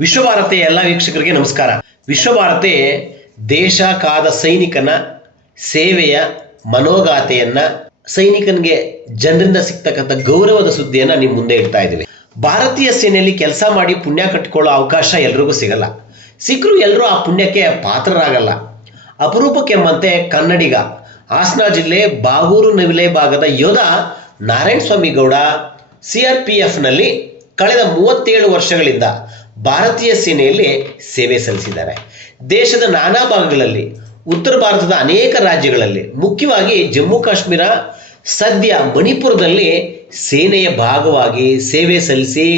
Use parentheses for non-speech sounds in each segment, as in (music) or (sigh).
ವಿಶ್ವಭಾರತಿ ಎಲ್ಲ ವೀಕ್ಷಕರಿಗೆ ನಮಸ್ಕಾರ. ವಿಶ್ವಭಾರತಿ ದೇಶ ಕಾದ ಸೈನಿಕನ ಸೇವೆಯ ಮನೋಗಾಥೆಯನ್ನ ಸೈನಿಕನಿಗೆ ಜನರಿಂದ ಸಿಗ್ತಕ್ಕಂಥ ಗೌರವದ ಸುದ್ದಿಯನ್ನ ನಿಮ್ಮ ಮುಂದೆ ಇಡ್ತಾ ಇದ್ದೀವಿ. ಭಾರತೀಯ ಸೇನೆಯಲ್ಲಿ ಕೆಲಸ ಮಾಡಿ ಪುಣ್ಯ ಕಟ್ಕೊಳ್ಳೋ ಅವಕಾಶ ಎಲ್ರಿಗೂ ಸಿಗಲ್ಲ. ಸಿಕ್ಕರು ಎಲ್ಲರೂ ಆ ಪುಣ್ಯಕ್ಕೆ ಪಾತ್ರರಾಗಲ್ಲ. ಅಪರೂಪಕ್ಕೆಂಬಂತೆ ಕನ್ನಡಿಗ, ಹಾಸನ ಜಿಲ್ಲೆ ಬಾಗೂರು ನವಿಲೆ ಭಾಗದ ಯೋಧ Narayana Swamy Gowda C R P ಎಫ್ನಲ್ಲಿ ಕಳೆದ ಮೂವತ್ತೇಳು ವರ್ಷಗಳಿಂದ ಭಾರತೀಯ ಸೇನೆಯಲ್ಲಿ ಸೇವೆ ಸಲ್ಲಿಸಿದ್ದಾರೆ. ದೇಶದ ನಾನಾ ಭಾಗಗಳಲ್ಲಿ, ಉತ್ತರ ಭಾರತದ ಅನೇಕ ರಾಜ್ಯಗಳಲ್ಲಿ, ಮುಖ್ಯವಾಗಿ ಜಮ್ಮು ಕಾಶ್ಮೀರ, ಸದ್ಯ ಮಣಿಪುರದಲ್ಲಿ ಸೇನೆಯ ಭಾಗವಾಗಿ ಸೇವೆ ಸಲ್ಲಿಸಿ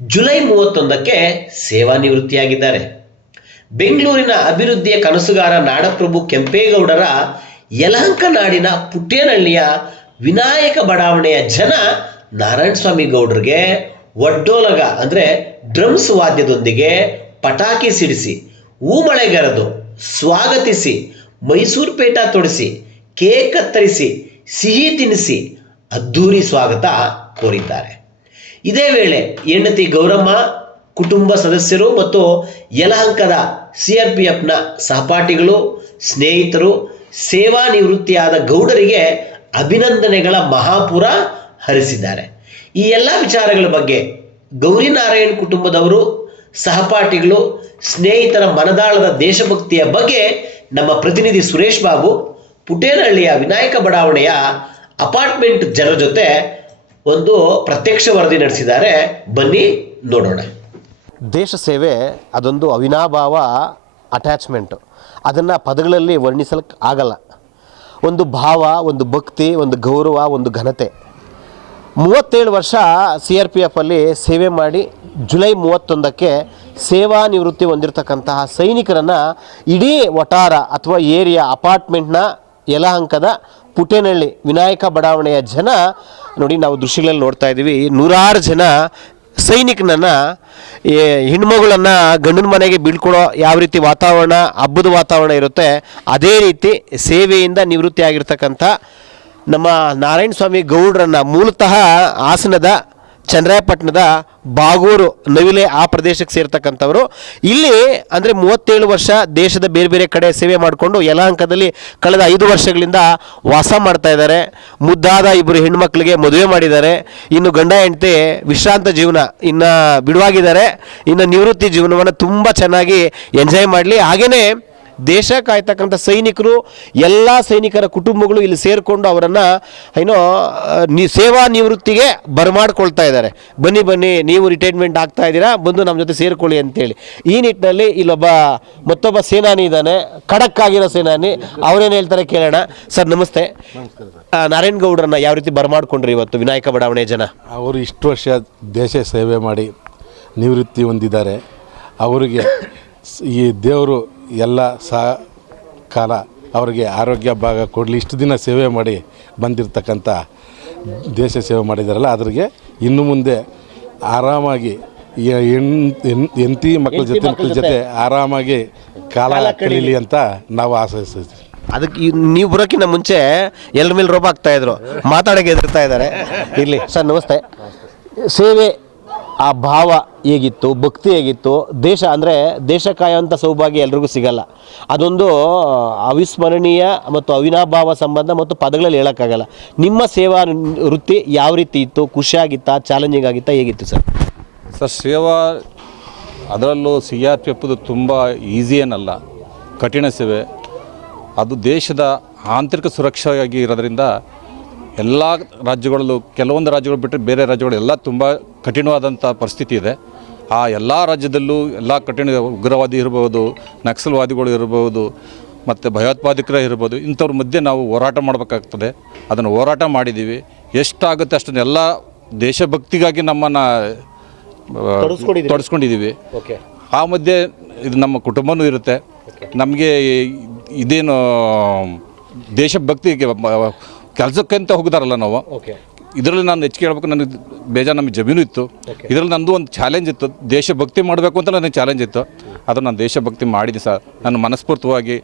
ಜುಲೈ ಮೂವತ್ತೊಂದಕ್ಕೆ ಸೇವಾ ನಿವೃತ್ತಿಯಾಗಿದ್ದಾರೆ. ಬೆಂಗಳೂರಿನ ಅಭಿವೃದ್ಧಿಯ ಕನಸುಗಾರ ನಾಡಪ್ರಭು ಕೆಂಪೇಗೌಡರ ಯಲಹಂಕ ನಾಡಿನ ಪುಟ್ಟೇನಹಳ್ಳಿಯ ವಿನಾಯಕ ಬಡಾವಣೆಯ ಜನ ನಾರಾಯಣಸ್ವಾಮಿ ಗೌಡ್ರಿಗೆ ಒಡ್ಡೋಲಗ, ಅಂದರೆ ಡ್ರಮ್ಸ್ ವಾದ್ಯದೊಂದಿಗೆ ಪಟಾಕಿ ಸಿಡಿಸಿ, ಹೂಮಳೆಗರೆದು ಸ್ವಾಗತಿಸಿ, ಮೈಸೂರು ಪೇಟ ತೊಡಿಸಿ, ಕೇಕ್ ಕತ್ತರಿಸಿ, ಸಿಹಿ ತಿನ್ನಿಸಿ ಅದ್ಧೂರಿ ಸ್ವಾಗತ ಕೋರಿದ್ದಾರೆ. ಇದೇ ವೇಳೆ ಹೆಂಡತಿ ಗೌರಮ್ಮ, ಕುಟುಂಬ ಸದಸ್ಯರು ಮತ್ತು ಯಲಹಂಕದ ಸಿ ಆರ್ ಪಿ ಎಫ್ನ ಸಹಪಾಠಿಗಳು, ಸ್ನೇಹಿತರು, ಸೇವಾ ನಿವೃತ್ತಿಯಾದ ಗೌಡರಿಗೆ ಅಭಿನಂದನೆಗಳ ಮಹಾಪುರ ಹರಿಸಿದ್ದಾರೆ. ಈ ಎಲ್ಲ ವಿಚಾರಗಳ ಬಗ್ಗೆ ಗೌರಿನಾರಾಯಣ್ ಕುಟುಂಬದವರು, ಸಹಪಾಠಿಗಳು, ಸ್ನೇಹಿತರ ಮನದಾಳದ ದೇಶಭಕ್ತಿಯ ಬಗ್ಗೆ ನಮ್ಮ ಪ್ರತಿನಿಧಿ ಸುರೇಶ್ ಬಾಬು, ಪುಟೇನಹಳ್ಳಿಯ ವಿನಾಯಕ ಬಡಾವಣೆಯ ಅಪಾರ್ಟ್ಮೆಂಟ್ ಜನರ ಜೊತೆ ಒಂದು ಪ್ರತ್ಯಕ್ಷ ವರದಿ ನಡೆಸಿದ್ದಾರೆ. ಬನ್ನಿ ನೋಡೋಣ. ದೇಶ ಸೇವೆ ಅದೊಂದು ಅವಿನಾಭಾವ ಅಟ್ಯಾಚ್ಮೆಂಟು ಅದನ್ನು ಪದಗಳಲ್ಲಿ ವರ್ಣಿಸಲಿಕ್ಕೆ ಆಗಲ್ಲ. ಒಂದು ಭಾವ, ಒಂದು ಭಕ್ತಿ, ಒಂದು ಗೌರವ, ಒಂದು ಘನತೆ. ಮೂವತ್ತೇಳು ವರ್ಷ ಸಿ ಆರ್ ಪಿ ಎಫಲ್ಲಿ ಸೇವೆ ಮಾಡಿ ಜುಲೈ ಮೂವತ್ತೊಂದಕ್ಕೆ ಸೇವಾ ನಿವೃತ್ತಿ ಹೊಂದಿರತಕ್ಕಂತಹ ಸೈನಿಕರನ್ನು ಇಡೀ ವಟಾರ ಅಥವಾ ಏರಿಯಾ ಅಪಾರ್ಟ್ಮೆಂಟ್ನ ಯಲಹಂಕದ ಪುಟೇನಹಳ್ಳಿ ವಿನಾಯಕ ಬಡಾವಣೆಯ ಜನ ನೋಡಿ ನಾವು ದೃಶ್ಯಗಳಲ್ಲಿ ನೋಡ್ತಾ ಇದ್ದೀವಿ. ನೂರಾರು ಜನ ಸೈನಿಕನನ್ನು ಹೆಣ್ಮಗಳನ್ನು ಗಂಡನ ಮನೆಗೆ ಬೀಳ್ಕೊಡೋ ಯಾವ ರೀತಿ ವಾತಾವರಣ, ಹಬ್ಬದ ವಾತಾವರಣ ಇರುತ್ತೆ, ಅದೇ ರೀತಿ ಸೇವೆಯಿಂದ ನಿವೃತ್ತಿ ಆಗಿರ್ತಕ್ಕಂಥ ನಮ್ಮ ನಾರಾಯಣ ಸ್ವಾಮಿ ಗೌಡ್ರನ್ನ ಮೂಲತಃ ಹಾಸನದ ಚಂದ್ರಾಯಪಟ್ಟಣದ ಬಾಗೂರು ನವಿಲೆ ಆ ಪ್ರದೇಶಕ್ಕೆ ಸೇರ್ತಕ್ಕಂಥವ್ರು. ಇಲ್ಲಿ ಅಂದರೆ ಮೂವತ್ತೇಳು ವರ್ಷ ದೇಶದ ಬೇರೆ ಬೇರೆ ಕಡೆ ಸೇವೆ ಮಾಡಿಕೊಂಡು ಯಲಹಂಕದಲ್ಲಿ ಕಳೆದ ಐದು ವರ್ಷಗಳಿಂದ ವಾಸ ಮಾಡ್ತಾ ಇದ್ದಾರೆ. ಮುದ್ದಾದ ಇಬ್ಬರು ಹೆಣ್ಮಕ್ಳಿಗೆ ಮದುವೆ ಮಾಡಿದ್ದಾರೆ. ಇನ್ನು ಗಂಡ ಹೆಂಡತಿ ವಿಶ್ರಾಂತ ಜೀವನ ಇನ್ನು ಬಿಡುವಾಗಿದ್ದಾರೆ. ಇನ್ನು ನಿವೃತ್ತಿ ಜೀವನವನ್ನು ತುಂಬ ಚೆನ್ನಾಗಿ ಎಂಜಾಯ್ ಮಾಡಲಿ. ಹಾಗೆಯೇ ದೇಶ ಕಾಯ್ತಕ್ಕಂಥ ಸೈನಿಕರು ಎಲ್ಲ ಸೈನಿಕರ ಕುಟುಂಬಗಳು ಇಲ್ಲಿ ಸೇರಿಕೊಂಡು ಅವರನ್ನು ಏನೋ ನೀ ಸೇವಾ ನಿವೃತ್ತಿಗೆ ಬರಮಾಡ್ಕೊಳ್ತಾ ಇದ್ದಾರೆ. ಬನ್ನಿ ಬನ್ನಿ ನೀವು ರಿಟೈರ್ಮೆಂಟ್ ಆಗ್ತಾ ಇದ್ದೀರಾ ಬಂದು ನಮ್ಮ ಜೊತೆ ಸೇರಿಕೊಳ್ಳಿ ಅಂತೇಳಿ. ಈ ನಿಟ್ಟಿನಲ್ಲಿ ಇಲ್ಲೊಬ್ಬ ಮತ್ತೊಬ್ಬ ಸೇನಾನಿ ಇದ್ದಾನೆ ಖಡಕ್ ಆಗಿರೋ ಸೇನಾನಿ. ಅವರೇನು ಹೇಳ್ತಾರೆ ಕೇಳೋಣ. ಸರ್ ನಮಸ್ತೆ. ನಾರಾಯಣ್ ಗೌಡ್ರನ್ನ ಯಾವ ರೀತಿ ಬರಮಾಡ್ಕೊಂಡ್ರಿ ಇವತ್ತು ವಿನಾಯಕ ಬಡಾವಣೆ ಜನ? ಅವರು ಇಷ್ಟು ವರ್ಷ ದೇಶ ಸೇವೆ ಮಾಡಿ ನಿವೃತ್ತಿ ಹೊಂದಿದ್ದಾರೆ. ಅವರಿಗೆ ಈ ದೇವರು ಎಲ್ಲ ಸಹ ಕಾಲ ಅವರಿಗೆ ಆರೋಗ್ಯ ಭಾಗ ಕೊಡಲಿ. ಇಷ್ಟು ದಿನ ಸೇವೆ ಮಾಡಿ ಬಂದಿರತಕ್ಕಂಥ ದೇಶ ಸೇವೆ ಮಾಡಿದಾರಲ್ಲ ಅದ್ರಿಗೆ ಇನ್ನು ಮುಂದೆ ಆರಾಮಾಗಿ ಎಂತಿ ಹೆಣ್ ಹೆಣ್- ಹೆಂಡತಿ ಮಕ್ಕಳ ಜೊತೆ ಮಕ್ಕಳ ಜೊತೆ ಆರಾಮಾಗಿ ಕಾಲ ಕಳೀಲಿ. ಅಂತ ನಾವು ಆಶಿಸ್ತೀವಿ ಅದಕ್ಕೆ ನೀವು ಬರೋಕ್ಕಿಂತ ಮುಂಚೆ ಎಲ್ರ ಮೇಲೆ ರೋಬ್ ಆಗ್ತಾ ಇದ್ರು. ಮಾತಾಡೋಕೆ ಎದುರ್ತಾ ಇದ್ದಾರೆ. ಇರಲಿ ಸರ್ ನಮಸ್ತೆ. ಸೇವೆ ಆ ಭಾವ ಹೇಗಿತ್ತು, ಭಕ್ತಿ ಹೇಗಿತ್ತು, ದೇಶ ಅಂದರೆ ದೇಶ ಕಾಯುವಂಥ ಸೌಭಾಗ್ಯ ಎಲ್ರಿಗೂ ಸಿಗಲ್ಲ. ಅದೊಂದು ಅವಿಸ್ಮರಣೀಯ ಮತ್ತು ಅವಿನಾಭಾವ ಸಂಬಂಧ ಮತ್ತು ಪದಗಳಲ್ಲಿ ಹೇಳೋಕ್ಕಾಗಲ್ಲ. ನಿಮ್ಮ ಸೇವಾ ವೃತ್ತಿ ಯಾವ ರೀತಿ ಇತ್ತು, ಖುಷಿಯಾಗಿತ್ತಾ ಚಾಲೆಂಜಿಂಗ್ ಆಗಿತ್ತಾ ಹೇಗಿತ್ತು ಸರ್? ಸರ್, ಸೇವಾ ಅದರಲ್ಲೂ ಸಿ ಆರ್ ಪಿ ಎಫ್ದು ತುಂಬ ಈಸಿ ಏನಲ್ಲ, ಕಠಿಣ ಸೇವೆ. ಅದು ದೇಶದ ಆಂತರಿಕ ಸುರಕ್ಷೆಯಾಗಿ ಇರೋದ್ರಿಂದ ಎಲ್ಲ ರಾಜ್ಯಗಳಲ್ಲೂ ಕೆಲವೊಂದು ರಾಜ್ಯಗಳು ಬಿಟ್ಟರೆ ಬೇರೆ ರಾಜ್ಯಗಳು ಎಲ್ಲ ತುಂಬ ಕಠಿಣವಾದಂಥ ಪರಿಸ್ಥಿತಿ ಇದೆ. ಆ ಎಲ್ಲ ರಾಜ್ಯದಲ್ಲೂ ಎಲ್ಲ ಕಠಿಣ ಉಗ್ರವಾದಿ ಇರ್ಬೋದು ನಕ್ಸಲ್ವಾದಿಗಳು ಇರ್ಬೋದು ಮತ್ತು ಭಯೋತ್ಪಾದಕರೇ ಇರ್ಬೋದು ಇಂಥವ್ರ ಮಧ್ಯೆ ನಾವು ಹೋರಾಟ ಮಾಡಬೇಕಾಗ್ತದೆ. ಅದನ್ನು ಹೋರಾಟ ಮಾಡಿದ್ದೀವಿ ಎಷ್ಟಾಗುತ್ತೆ ಅಷ್ಟನ್ನು ಎಲ್ಲ ದೇಶಭಕ್ತಿಗಾಗಿ ನಮ್ಮನ್ನು. ತೊಡಸ್ಕೊಂಡಿದ್ದೀವಿ ಓಕೆ. ಆ ಮಧ್ಯೆ ಇದು ನಮ್ಮ ಕುಟುಂಬನೂ ಇರುತ್ತೆ. ನಮಗೆ ಇದೇನು ದೇಶಭಕ್ತಿ ಕೆಲಸಕ್ಕಂತ ಹೋಗಿದಾರಲ್ಲ ನಾವು. ಓಕೆ ಇದರಲ್ಲಿ ನಾನು ಹೆಚ್ಚಿಗೆ ಹೇಳ್ಬೇಕು ನನಗೆ ಬೇಜಾರು ನಮಗೆ ಜಮೀನು ಇತ್ತು. ಇದರಲ್ಲಿ ನಂದು ಒಂದು ಚಾಲೆಂಜ್ ಇತ್ತು. ದೇಶಭಕ್ತಿ ಮಾಡಬೇಕು ಅಂತ ನನಗೆ ಚಾಲೆಂಜ್ ಇತ್ತು. ಅದು ನಾನು ದೇಶಭಕ್ತಿ ಮಾಡಿದ್ದೀನಿ ಸರ್. ನಾನು ಮನಸ್ಫೂರ್ತವಾಗಿ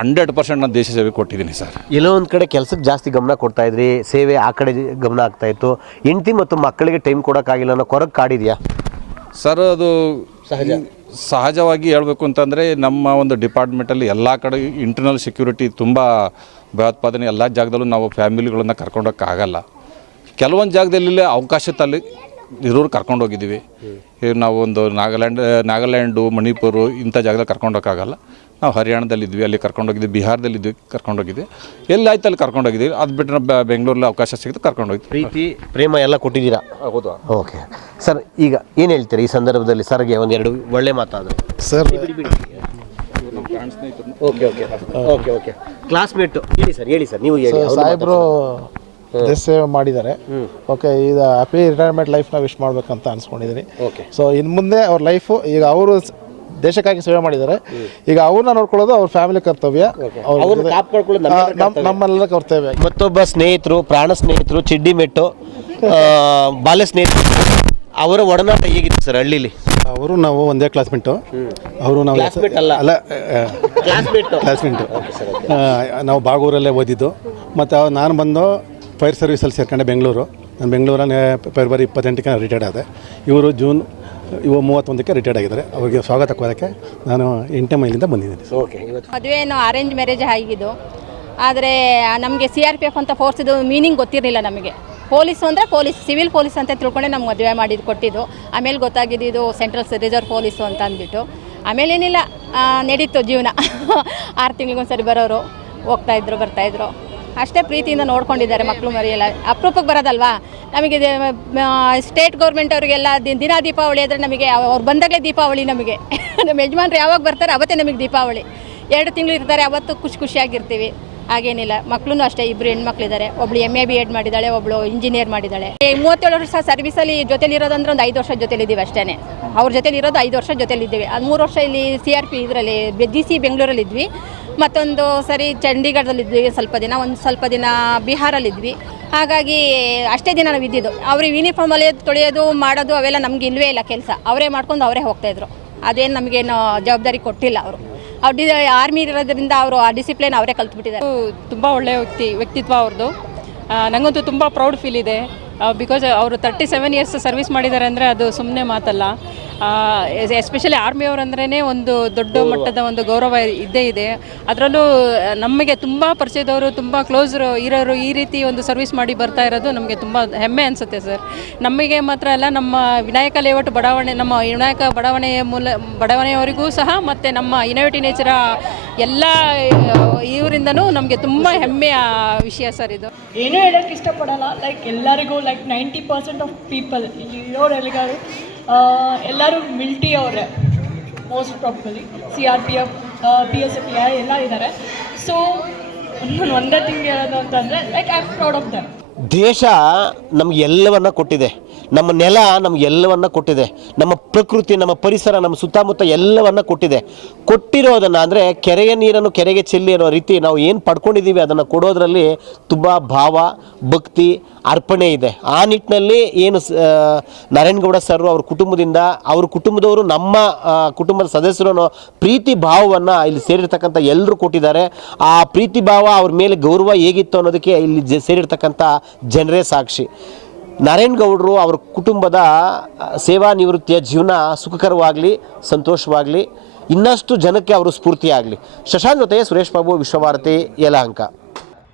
ಹಂಡ್ರೆಡ್ ಪರ್ಸೆಂಟ್ ನಾನು ದೇಶ ಸೇವೆ ಕೊಟ್ಟಿದ್ದೀನಿ ಸರ್. ಎಲ್ಲೋ ಒಂದು ಕಡೆ ಕೆಲಸಕ್ಕೆ ಜಾಸ್ತಿ ಗಮನ ಕೊಡ್ತಾ ಇದ್ರಿ ಸೇವೆ ಆ ಕಡೆ ಗಮನ ಆಗ್ತಾ ಇತ್ತು. ಹೆಂಡತಿ ಮತ್ತು ಮಕ್ಕಳಿಗೆ ಟೈಮ್ ಕೊಡೋಕ್ಕಾಗಿಲ್ಲ ಅನ್ನೋ ಕೊರಗೆ ಕಾಡಿದೆಯಾ? ಸರ್ ಅದು ಸಹಜ. ಸಹಜವಾಗಿ ಹೇಳಬೇಕು ಅಂತಂದರೆ ನಮ್ಮ ಒಂದು ಡಿಪಾರ್ಟ್ಮೆಂಟಲ್ಲಿ ಎಲ್ಲ ಕಡೆ ಇಂಟರ್ನಲ್ ಸೆಕ್ಯೂರಿಟಿ ತುಂಬ ಭಯೋತ್ಪಾದನೆ ಎಲ್ಲ ಜಾಗದಲ್ಲೂ ನಾವು ಫ್ಯಾಮಿಲಿಗಳನ್ನು ಕರ್ಕೊಂಡೋಗಕ್ಕಾಗಲ್ಲ ಕೆಲವೊಂದು ಜಾಗದಲ್ಲಿ ಅವಕಾಶದಲ್ಲಿ ಇರೋರು ಕರ್ಕೊಂಡು ಹೋಗಿದ್ದೀವಿ ನಾವು ಒಂದು ನಾಗಾಲ್ಯಾಂಡ್, ನಾಗಾಲ್ಯಾಂಡು, ಮಣಿಪುರು ಇಂಥ ಜಾಗದಲ್ಲಿ ಕರ್ಕೊಂಡೋಗಕ್ಕಾಗಲ್ಲ ನಾವು ಹರಿಯಾಣದಲ್ಲಿದ್ವಿ ಅಲ್ಲಿ ಕರ್ಕೊಂಡೋಗಿದ್ವಿ ಬಿಹಾರದಲ್ಲಿದ್ವಿ ಕರ್ಕೊಂಡೋಗಿದ್ವಿ. ಎಲ್ಲಿ ಆಯ್ತು ಅಲ್ಲಿ ಕರ್ಕೊಂಡೋಗಿದ್ವಿ? ಅದು ಬಿಟ್ಟರೆ ಬೆಂಗಳೂರಲ್ಲಿ ಅವಕಾಶ ಸಿಗುತ್ತೆ ಕರ್ಕೊಂಡೋಗಿ ಪ್ರೀತಿ ಪ್ರೇಮ ಎಲ್ಲ ಕೊಟ್ಟಿದ್ದೀರಾ? ಹೌದು. ಓಕೆ. ಸರ್ ಈಗ ಏನು ಹೇಳ್ತೀರಿ ಈ ಸಂದರ್ಭದಲ್ಲಿ ಸರ್ಗೆ ಒಂದೆರಡು ಒಳ್ಳೆ ಮಾತಾದರೆ? Sir okay okay. Okay okay. Classmate ಹೇಳಿ ಸರ್ ಹೇಳಿ ಸರ್ ನೀವು ಹೇಳಿ ಅವ್ರು ಸಾಹೇಬ್ರು ದೇಶ ಸೇವೆ ಮಾಡಿದ್ದಾರೆ. ಓಕೆ ಈಗ ಹ್ಯಾಪಿ ರಿಟೈರ್ಮೆಂಟ್ ಲೈಫ್ನ ವಿಶ್ ಮಾಡಬೇಕಂತ ಅನ್ಸ್ಕೊಂಡಿದ್ದೀನಿ ಓಕೆ. ಸೊ ಇನ್ನು ಮುಂದೆ ಅವ್ರ ಲೈಫು ಈಗ ಅವರು ದೇಶಕ್ಕಾಗಿ ಸೇವೆ ಮಾಡಿದ್ದಾರೆ. ಈಗ ಅವ್ರನ್ನ ನೋಡ್ಕೊಳ್ಳೋದು ಅವ್ರ ಫ್ಯಾಮಿಲಿ ಕರ್ತವ್ಯ. ಅವ್ರ ಆ, ನಮ್ಮೆಲ್ಲರ ನಮ್- ನಮ್ಮೆಲ್ಲರ ಕರ್ತವ್ಯ. ಮತ್ತೊಬ್ಬ ಸ್ನೇಹಿತರು ಪ್ರಾಣ ಸ್ನೇಹಿತರು ಚಿಡ್ಡಿಮೆಟ್ಟು ಆ, ಬಾಲ್ಯ ಸ್ನೇಹಿತರು. ಅವರ ಒಡನಾಟ ಹೇಗಿತ್ತು ಸರ್ ಹಳ್ಳಿಲಿ? ಅವರು ನಾವು ಒಂದೇ ಕ್ಲಾಸ್ಮೇಟು ಅವರು ನಾವು Classmate ಅಲ್ಲ. ಅಲ್ಲ ಕ್ಲಾಸ್ಮೇಟು ಕ್ಲಾಸ್ಮೇಟು ನಾವು ಬಾಗೂರಲ್ಲೇ ಓದಿದ್ದು. ಮತ್ತು ನಾನು ಬಂದು ಫೈರ್ ಸರ್ವಿಸಲ್ಲಿ ಸೇರ್ಕೊಂಡೆ ಬೆಂಗಳೂರು. ನಾನು ಬೆಂಗಳೂರಲ್ಲಿ ಫೆಬ್ರವರಿ ಇಪ್ಪತ್ತೆಂಟಕ್ಕೆ ರಿಟೈರ್ಡ್ ಆದೆ. ಇವರು ಜೂನ್ ಇವ ಮೂವತ್ತೊಂದಕ್ಕೆ ರಿಟೈರ್ಡ್ ಆಗಿದ್ದಾರೆ. ಅವರಿಗೆ ಸ್ವಾಗತ ಕೋರಕ್ಕೆ ನಾನು ಎಂಟನೇ ಮೈಲಿಂದ ಬಂದಿದ್ದೀನಿ. ಓಕೆ ಇವತ್ತು ಮದುವೆ ಏನೋ ಅರೇಂಜ್ ಮ್ಯಾರೇಜ್ ಆಗಿದ್ದು. ಆದರೆ ನಮಗೆ ಸಿ ಆರ್ ಪಿ ಎಫ್ ಅಂತ ಫೋರ್ಸಿದು ಮೀನಿಂಗ್ ಗೊತ್ತಿರಲಿಲ್ಲ ನಮಗೆ. ಪೊಲೀಸು ಅಂದರೆ ಪೊಲೀಸ್ ಸಿವಿಲ್ ಪೊಲೀಸ್ ಅಂತ ತಿಳ್ಕೊಂಡೆ ನಮ್ಗೆ ಮದುವೆ ಮಾಡಿದ್ದು ಕೊಟ್ಟಿದ್ದು. ಆಮೇಲೆ ಗೊತ್ತಾಗಿದ್ದು ಇದು ಸೆಂಟ್ರಲ್ ರಿಸರ್ವ್ ಪೊಲೀಸು ಅಂತ ಅಂದ್ಬಿಟ್ಟು. ಆಮೇಲೆ ಏನಿಲ್ಲ ನಡೀತು ಜೀವನ. (laughs) ಆರು ತಿಂಗಳಿಗೊಂದ್ಸರಿ ಬರೋರು ಹೋಗ್ತಾಯಿದ್ರು ಬರ್ತಾಯಿದ್ರು ಅಷ್ಟೇ ಪ್ರೀತಿಯಿಂದ ನೋಡ್ಕೊಂಡಿದ್ದಾರೆ ಮಕ್ಕಳು ಮರಿಯೆಲ್ಲ. ಅಪರೂಪಕ್ಕೆ ಬರೋದಲ್ವಾ? ನಮಗೆ ಸ್ಟೇಟ್ ಗೌರ್ಮೆಂಟ್ ಅವರಿಗೆಲ್ಲ ದಿನ ದೀಪಾವಳಿ ಆದರೆ ನಮಗೆ ಅವ್ರು ಬಂದಾಗಲೇ ದೀಪಾವಳಿ ನಮಗೆ. (laughs) ನಮ್ಮ ಯಜಮಾನ್ರು ಯಾವಾಗ ಬರ್ತಾರೆ ಅವತ್ತೇ ನಮಗೆ ದೀಪಾವಳಿ. ಎರಡು ತಿಂಗಳು ಇರ್ತಾರೆ, ಅವತ್ತು ಖುಷಿ ಖುಷಿಯಾಗಿರ್ತೀವಿ. ಹಾಗೇನಿಲ್ಲ. ಮಕ್ಕಳು ಅಷ್ಟೇ ಇಬ್ಬರು ಹೆಣ್ಮಕ್ಳಿದ್ದಾರೆ. ಒಬ್ಳು ಎಂ ಎ ಬಿ ಎಡ್ ಮಾಡಿದ್ದಾಳೆ, ಒಬ್ಳು ಇಂಜಿನಿಯರ್ ಮಾಡಿದ್ದಾಳೆ. ಮೂವತ್ತೇಳು ವರ್ಷ ಸರ್ವಿಸಲ್ಲಿ ಜೊತೆಲಿ ಇರೋದಂದ್ರೆ ಒಂದು ಐದು ವರ್ಷ ಜೊತೆಲಿದ್ದೀವಿ ಅಷ್ಟೇ ಅವ್ರ ಜೊತೆಲಿ ಇರೋದು ಐದು ವರ್ಷ ಜೊತೆಲಿದ್ದೀವಿ. ಅದು ಮೂರು ವರ್ಷ ಇಲ್ಲಿ ಸಿ ಆರ್ ಪಿ ಇದರಲ್ಲಿ ಜಿ ಸಿ ಬೆಂಗಳೂರಲ್ಲಿದ್ವಿ ಮತ್ತೊಂದು ಸರಿ ಚಂಡೀಗಢದಲ್ಲಿದ್ವಿ, ಸ್ವಲ್ಪ ದಿನ, ಒಂದು ಸ್ವಲ್ಪ ದಿನ ಬಿಹಾರಲ್ಲಿದ್ವಿ. ಹಾಗಾಗಿ ಅಷ್ಟೇ ದಿನ ನಾವು ಇದ್ದಿದ್ದು. ಅವ್ರಿಗೆ ಯೂನಿಫಾರ್ಮ್ ಹೊಲಿಯೋದು ತೊಳೆಯೋದು, ಮಾಡೋದು ಅವೆಲ್ಲ ನಮ್ಗೆ ಇಲ್ವೇ ಇಲ್ಲ ಕೆಲಸ. ಅವರೇ ಮಾಡ್ಕೊಂಡು ಅವರೇ ಹೋಗ್ತಾಯಿದ್ರು ಅದೇನು ನಮಗೇನು ಜವಾಬ್ದಾರಿ ಕೊಟ್ಟಿಲ್ಲ ಅವರು. ಅವ್ರು ಡಿ ಆರ್ಮಿ ಇರೋದ್ರಿಂದ ಅವರು ಆ ಡಿಸಿಪ್ಲಿನ್ ಅವರೇ ಕಲ್ತ್ಬಿಟ್ಟಿದ್ದಾರೆ ತುಂಬ ಒಳ್ಳೆಯ ವ್ಯಕ್ತಿ, ವ್ಯಕ್ತಿತ್ವ ಅವ್ರದ್ದು ನನಗಂತೂ ತುಂಬ ಪ್ರೌಡ್ ಫೀಲ್ ಇದೆ. ಬಿಕಾಸ್ ಅವರು ತರ್ಟಿ ಸೆವೆನ್ ಇಯರ್ಸ್ ಸರ್ವಿಸ್ ಮಾಡಿದ್ದಾರೆ ಅಂದರೆ ಅದು ಸುಮ್ಮನೆ ಮಾತಲ್ಲ. ಎಸ್ಪೆಷಲಿ ಆರ್ಮಿಯವರಂದ್ರೇ ಒಂದು ದೊಡ್ಡ ಮಟ್ಟದ ಒಂದು ಗೌರವ ಇದ್ದೇ ಇದೆ. ಅದರಲ್ಲೂ ನಮಗೆ ತುಂಬ ಪರಿಚಯದವರು ತುಂಬ ಕ್ಲೋಸ್ ಇರೋರು ಈ ರೀತಿ ಒಂದು ಸರ್ವಿಸ್ ಮಾಡಿ ಬರ್ತಾ ಇರೋದು ನಮಗೆ ತುಂಬ ಹೆಮ್ಮೆ ಅನಿಸುತ್ತೆ ಸರ್. ನಮಗೆ ಮಾತ್ರ ಅಲ್ಲ ನಮ್ಮ ವಿನಾಯಕ ಲೇಔಟ್ ಬಡಾವಣೆ ನಮ್ಮ ವಿನಾಯಕ ಬಡಾವಣೆಯ ಮೂಲ ಬಡಾವಣೆಯವರಿಗೂ ಸಹ ಮತ್ತು ನಮ್ಮ ಇನೋವೇಟಿವ್ ನೇಚರ ಎಲ್ಲ ಇವರಿಂದನೂ ನಮಗೆ ತುಂಬ ಹೆಮ್ಮೆಯ ವಿಷಯ ಸರ್ ಇದು. ಏನೂ ಹೇಳೋಕ್ಕೆ ಇಷ್ಟಪಡಲ್ಲ. ಲೈಕ್ ಎಲ್ಲರಿಗೂ like ninety percent of people ಇಲ್ಲಿ ಇರೋರು ಎಲ್ಲರಿಗಾರು ಎಲ್ಲರೂ ಮಿಲ್ಟಿ ಅವರೇ most probably C R P F P S F ಎಲ್ಲ ಇದ್ದಾರೆ ಸೊ ನಾನು ಒಂದೇ ತಿಂಗ್ ಹೇಳೋದು ಅಂತಂದರೆ like I am proud of the ದೇಶ ನಮ್ಗೆ ಎಲ್ಲವನ್ನ ಕೊಟ್ಟಿದೆ. ನಮ್ಮ ನೆಲ ನಮ್ಗೆ ಎಲ್ಲವನ್ನ ಕೊಟ್ಟಿದೆ. ನಮ್ಮ ಪ್ರಕೃತಿ, ನಮ್ಮ ಪರಿಸರ, ನಮ್ಮ ಸುತ್ತಮುತ್ತ ಎಲ್ಲವನ್ನ ಕೊಟ್ಟಿದೆ. ಕೊಟ್ಟಿರೋದನ್ನು ಅಂದರೆ ಕೆರೆಯ ನೀರನ್ನು ಕೆರೆಗೆ ಚೆಲ್ಲಿ ಅನ್ನೋ ರೀತಿ ನಾವು ಏನು ಪಡ್ಕೊಂಡಿದ್ದೀವಿ ಅದನ್ನು ಕೊಡೋದ್ರಲ್ಲಿ ತುಂಬ ಭಾವ, ಭಕ್ತಿ, ಅರ್ಪಣೆ ಇದೆ. ಆ ನಿಟ್ಟಿನಲ್ಲಿ ಏನು ನಾರಾಯಣಗೌಡ ಸರ್ ಅವ್ರ ಕುಟುಂಬದಿಂದ ಅವ್ರ ಕುಟುಂಬದವರು ನಮ್ಮ ಕುಟುಂಬದ ಸದಸ್ಯರು ಪ್ರೀತಿ ಭಾವವನ್ನು ಇಲ್ಲಿ ಸೇರಿರ್ತಕ್ಕಂಥ ಎಲ್ಲರೂ ಕೊಟ್ಟಿದ್ದಾರೆ. ಆ ಪ್ರೀತಿ ಭಾವ ಅವ್ರ ಮೇಲೆ ಗೌರವ ಹೇಗಿತ್ತು ಅನ್ನೋದಕ್ಕೆ ಇಲ್ಲಿ ಸೇರಿರ್ತಕ್ಕಂಥ ಜನರೇ ಸಾಕ್ಷಿ. ನಾರಾಯಣಗೌಡರು ಅವ್ರ ಕುಟುಂಬದ ಸೇವಾ ನಿವೃತ್ತಿಯ ಜೀವನ ಸುಖಕರವಾಗಲಿ, ಸಂತೋಷವಾಗಲಿ, ಇನ್ನಷ್ಟು ಜನಕ್ಕೆ ಅವರು ಸ್ಫೂರ್ತಿಯಾಗಲಿ. ಶಶಾಂಕ್ ಜೊತೆ ಸುರೇಶ್ ಬಾಬು, ವಿಶ್ವಭಾರತಿ, ಯಲಹಂಕ.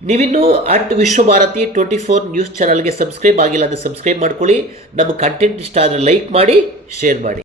ನೀವಿನ್ನೂ at Vishwabharathi twenty four news ಚಾನಲ್ಗೆ ಸಬ್ಸ್ಕ್ರೈಬ್ ಆಗಿಲ್ಲ ಅಂದರೆ ಸಬ್ಸ್ಕ್ರೈಬ್ ಮಾಡ್ಕೊಳ್ಳಿ. ನಮ್ಮ ಕಂಟೆಂಟ್ ಇಷ್ಟ ಆದರೆ ಲೈಕ್ ಮಾಡಿ ಶೇರ್ ಮಾಡಿ.